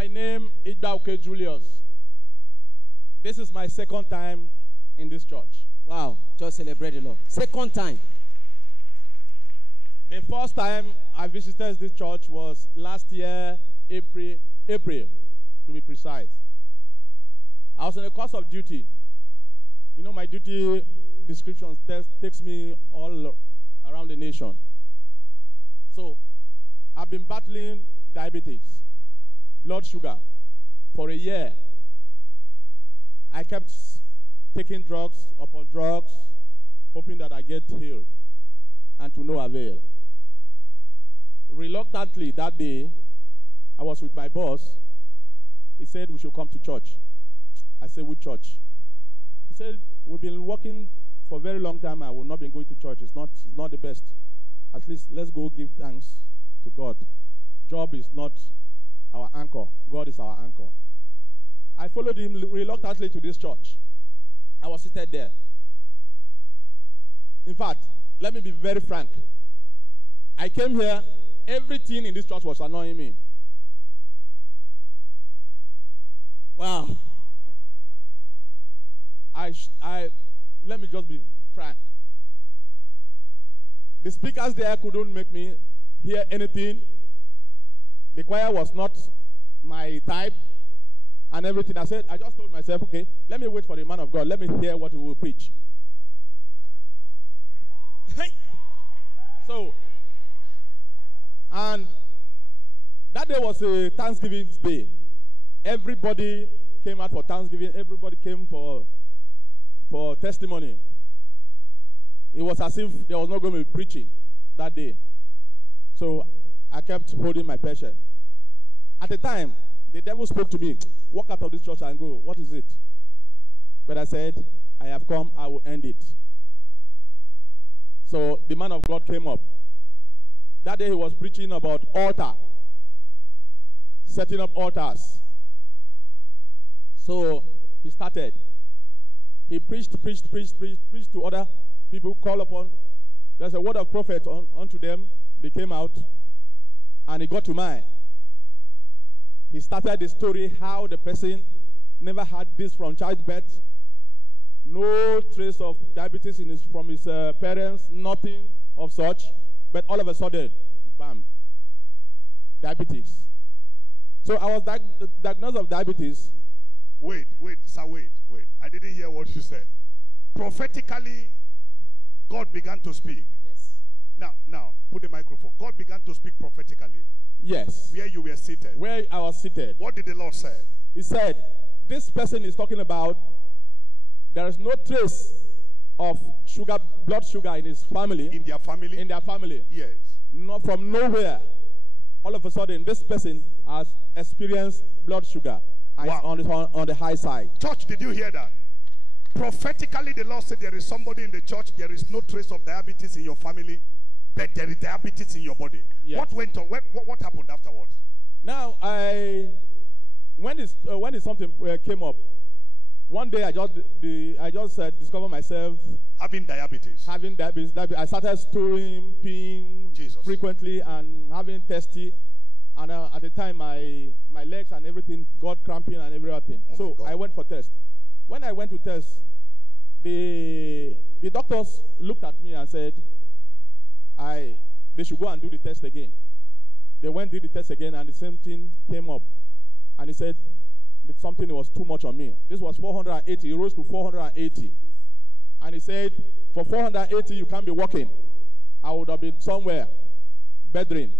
by name Idauke Julius. This is my second time in this church. Wow, just celebrate the Lord. Second time. The first time I visited this church was last year, April, to be precise. I was in a course of duty. You know, my duty description takes me all around the nation. So, I've been battling diabetes, blood sugar, for a year. I kept taking drugs upon drugs, hoping that I get healed, and to no avail. Reluctantly, that day, I was with my boss. He said we should come to church. I said, which church? He said, we've been working for a very long time and we've not been going to church. It's not the best. At least let's go give thanks to God. Job is not our anchor. God is our anchor. I followed him reluctantly to this church. I was seated there. In fact, let me be very frank. I came here, everything in this church was annoying me. Wow. Let me just be frank. The speakers there couldn't make me hear anything. The choir was not my type and everything. I just told myself, okay, let me wait for the man of God. Let me hear what he will preach. So, and that day was a Thanksgiving day. Everybody came out for Thanksgiving. Everybody came for testimony. It was as if there was not going to be preaching that day. So I kept holding my patience. At the time, the devil spoke to me, walk out of this church and go, what is it? But I said, I have come, I will end it. So the man of God came up. That day he was preaching about altar, setting up altars. So he started. He preached to other people, call upon. There's a word of prophet unto them. They came out, and he got to mine. He started the story how the person never had this from childbirth, no trace of diabetes from his parents, nothing of such, but all of a sudden, bam, diabetes. So I was diagnosed of diabetes. Wait, sir, wait. I didn't hear what you said. Prophetically, God began to speak. Yes. Now, put the microphone. God began to speak prophetically. Yes. Where you were seated. Where I was seated. What did the Lord say? He said, this person is talking about, there is no trace of blood sugar in his family. In their family? In their family. Yes. Not from nowhere. All of a sudden, this person has experienced blood sugar. Wow. On the high side. Church, did you hear that? Prophetically, the Lord said there is somebody in the church, there is no trace of diabetes in your family, but there is diabetes in your body. Yes. What went on? What happened afterwards? Now, when something came up, one day I just discovered myself having diabetes. I started storing, peeing frequently and having thirsty. And at the time, my legs and everything got cramping and everything. Oh so I went for test. When I went to test, the doctors looked at me and said, they should go and do the test again. They went and did the test again, and the same thing came up. And he said something was too much on me. This was 480. It rose to 480. And he said, for 480, you can't be walking. I would have been somewhere, bedridden.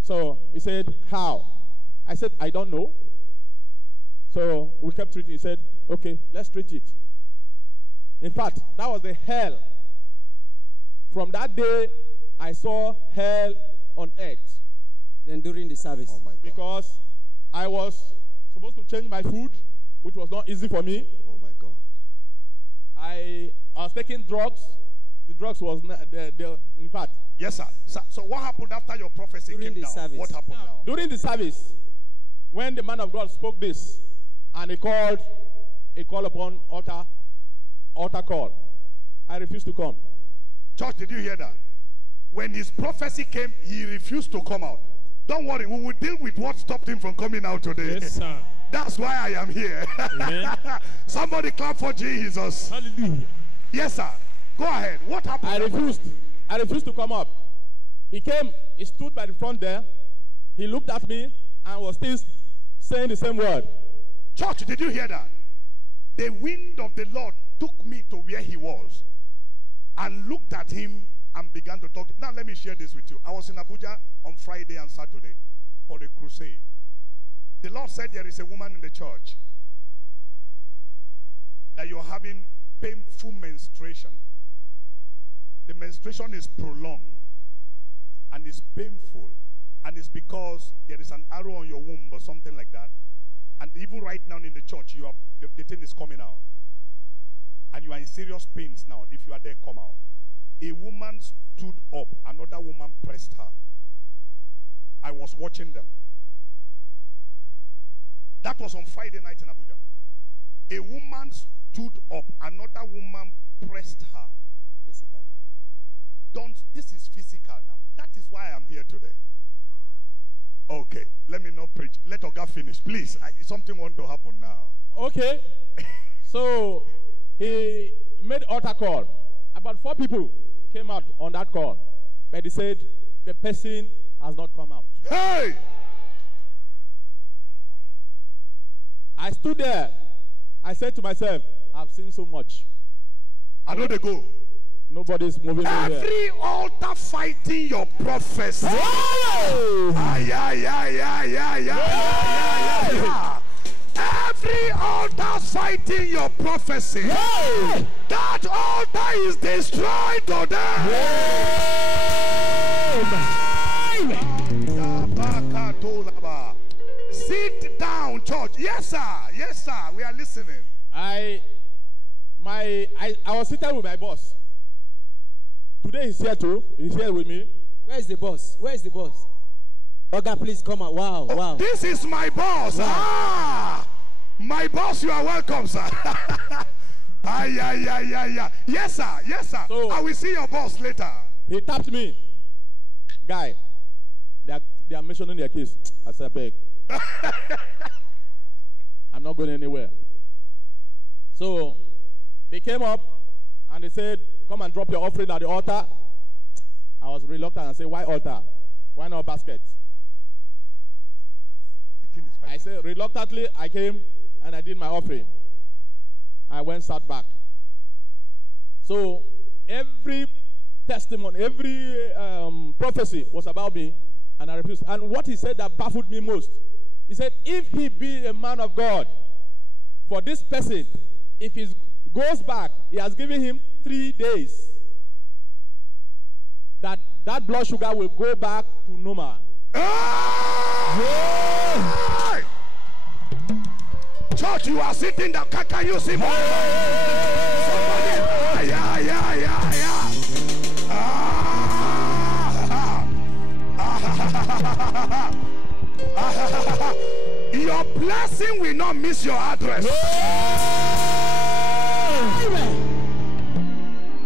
So he said, how? I said, I don't know. So we kept treating. He said, okay, let's treat it. In fact, that was the hell. From that day, I saw hell on earth. Then during the service. Oh my God. Because I was supposed to change my food, which was not easy for me. Oh my God. I was taking drugs. The drugs was in fact. Yes, sir. So what happened after your prophecy during came down? Service. What happened now? During the service, when the man of God spoke this, and he called upon altar call, I refused to come. Church, did you hear that? When his prophecy came, he refused to come out. Don't worry, we will deal with what stopped him from coming out today. Yes, sir. That's why I am here. Amen. Somebody clap for Jesus. Hallelujah. Yes, sir. Go ahead. What happened? I refused to come up. He came, he stood by the front there. He looked at me and was still saying the same word. Church, did you hear that? The wind of the Lord took me to where he was and looked at him and began to talk. Now let me share this with you. I was in Abuja on Friday and Saturday for the crusade. The Lord said there is a woman in the church that you're having painful menstruation. The menstruation is prolonged and it's painful, and it's because there is an arrow on your womb or something like that. And even right now in the church, the thing is coming out. And you are in serious pains now. If you are there, come out. A woman stood up. Another woman pressed her. I was watching them. That was on Friday night in Abuja. A woman stood up. Another woman pressed her. Physically. This is physical now. That is why I am here today. Okay, let me not preach. Let Oga finish. Please, something want to happen now. Okay. So, he made altar call. About 4 people came out on that call. But he said, the person has not come out. Hey! I stood there. I said to myself, I've seen so much. I know they go. Nobody's moving in here. Every altar fighting your prophecy. Every altar fighting your prophecy. That altar is destroyed today. Sit down, church. Yes, sir. Yes, sir. We are listening. I was sitting with my boss. Today he's here too. He's here with me. Where is the boss? Where is the boss? Oga, please come out. Wow, wow. This is my boss. Wow. Ah, my boss, you are welcome, sir. Yes, sir. Yes, sir. So, I will see your boss later. He tapped me. Guy, they are mentioning their case. I said, beg. I'm not going anywhere. So they came up and they said, come and drop your offering at the altar. I was reluctant and said, why altar? Why not basket? I said, reluctantly, I came and I did my offering. I went, sat back. So every testimony, every prophecy was about me, and I refused. And what he said that baffled me most, he said, if he be a man of God, for this person, if he goes back, he has given him 3 days. That blood sugar will go back to normal. Hey! Church, you are sitting down. Can you see more? Somebody. Your blessing will not miss your address.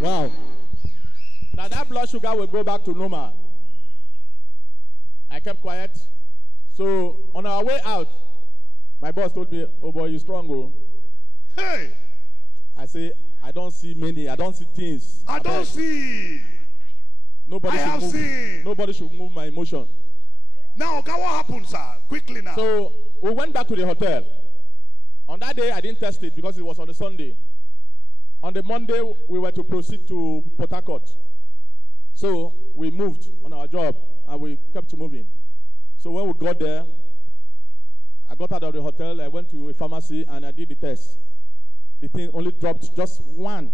Wow. That blood sugar will go back to normal. I kept quiet. So on our way out, my boss told me, oh boy, you strong, oh. Hey. I say, I don't see many. I don't see things. I don't see. Nobody should move my emotion. Now, what happened, sir? Quickly now. So we went back to the hotel. On that day, I didn't test it because it was on a Sunday. On the Monday, we were to proceed to Port Harcourt. So we moved on our job, and we kept moving. So when we got there, I got out of the hotel, I went to a pharmacy, and I did the test. The thing only dropped just 1.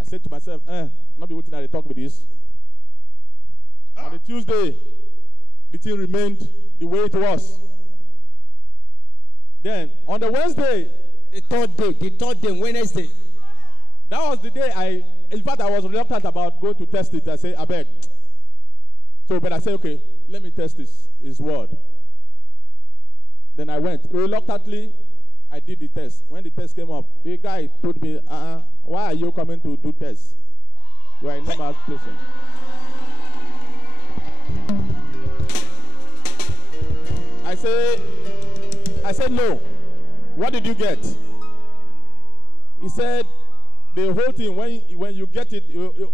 I said to myself, not be waiting that they talk with this. On the Tuesday, the thing remained the way it was. Then, on the Wednesday, the third day, Wednesday. That was the day in fact, I was reluctant about going to test it. I said, I beg. But I said, okay, let me test his word. Then I went. Reluctantly, I did the test. When the test came up, the guy told me, why are you coming to do tests? You are a normal person. I said, no. What did you get? He said, the whole thing, when you get it,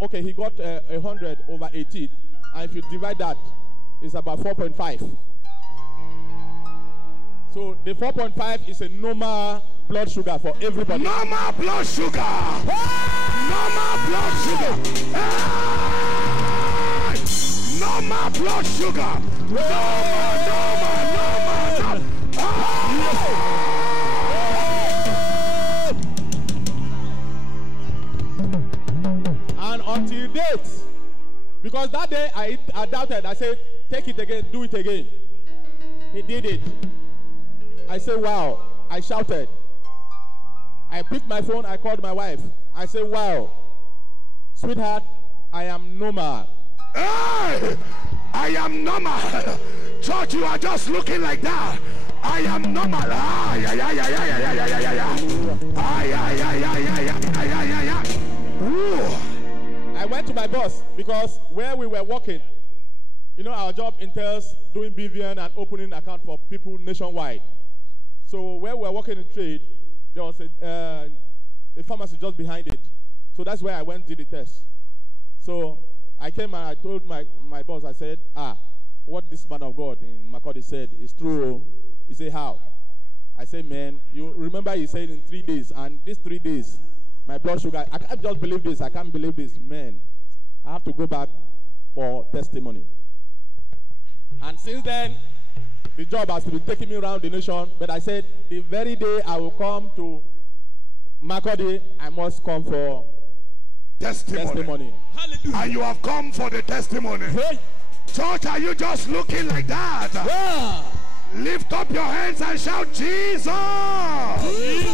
okay, he got 100 over 18. And if you divide that, it's about 4.5. So the 4.5 is a normal blood sugar for everybody. Normal blood sugar. Normal blood sugar. Hey! Normal blood sugar. Normal. And until date, because that day I doubted, I said, take it again, do it again. He did it. I said, wow. I shouted. I picked my phone, I called my wife. I said, wow, sweetheart, I am normal. Hey, I am normal. Church, you are just looking like that. I am normal. I went to my boss because where we were working, you know, our job entails doing BVN and opening account for people nationwide. So where we were working in trade, there was a pharmacy just behind it. So that's where I went and did the test. So I came and I told my boss, I said, what this man of God in Makurdi said is true. He said, how? I said, man, you remember he said in 3 days, and these 3 days, my blood sugar, I can't just believe this, I can't believe this, man. I have to go back for testimony. And since then, the job has been taking me around the nation, but I said, the very day I will come to Makurdi, I must come for testimony. Hallelujah. And you have come for the testimony. Hey. Church, are you just looking like that? Yeah. Lift up your hands and shout, Jesus! Jesus!